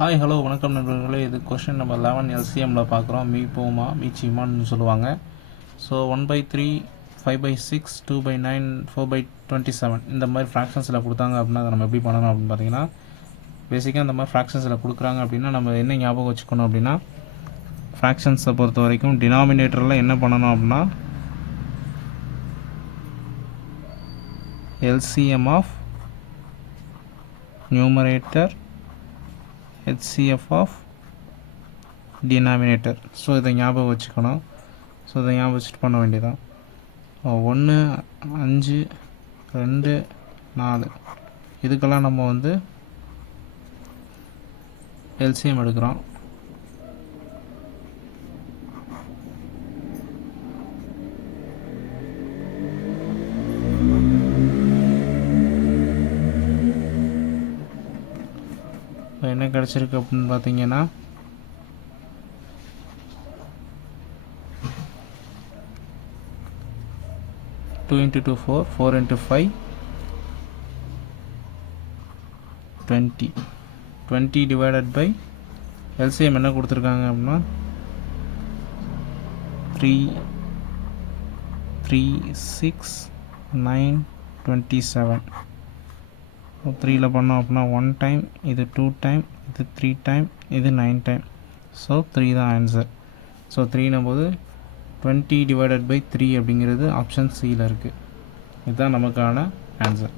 Hi hello வணக்கம் நண்பர்களே. இது கொஷின் நம்பர் 11 எல்சிஎம்மில் பார்க்குறோம். மீ போமா மீச்சிமான்னு சொல்லுவாங்க. ஸோ 1/3 5/6 2/9 4/27 இந்த மாதிரி ஃப்ராக்ஷன்ஸில் கொடுத்தாங்க அப்படின்னா அதை நம்ம எப்படி பண்ணணும் அப்படின்னு பார்த்தீங்கன்னா, பேசிக்காக இந்த மாதிரி ஃப்ராக்ஷன்ஸில் கொடுக்குறாங்க அப்படின்னா நம்ம என்ன ஞாபகம் வச்சுக்கணும் அப்படின்னா, ஃப்ராக்ஷன்ஸை பொறுத்த வரைக்கும் டினாமினேட்டரில் என்ன பண்ணணும் அப்படின்னா LCM of numerator HCF of denominator. So இதை ஞாபகம் வச்சுக்கணும். ஸோ இதை ஞாபகம் வச்சுட்டு பண்ண வேண்டியதான். 1 5 2 4 இதுக்கெல்லாம் நம்ம வந்து எல்சிஎம் எடுக்கிறோம். என்ன கிடச்சிருக்கு அப்படின்னு பார்த்தீங்கன்னா, two into 2 4 4 into 5 20 divided by LCM என்ன கொடுத்துருக்காங்க அப்படின்னா 3 6 9 27. 3ல் பண்ணோம் அப்படின்னா 1 டைம், இது 2 டைம், இது 3 டைம், இது 9 டைம். ஸோ 3 தான் ஆன்சர். ஸோ 3னும் போது 20 டிவைடட் பை 3 அப்படிங்கிறது ஆப்ஷன் சியில் இருக்குது. இதுதான் நமக்கான ஆன்சர்.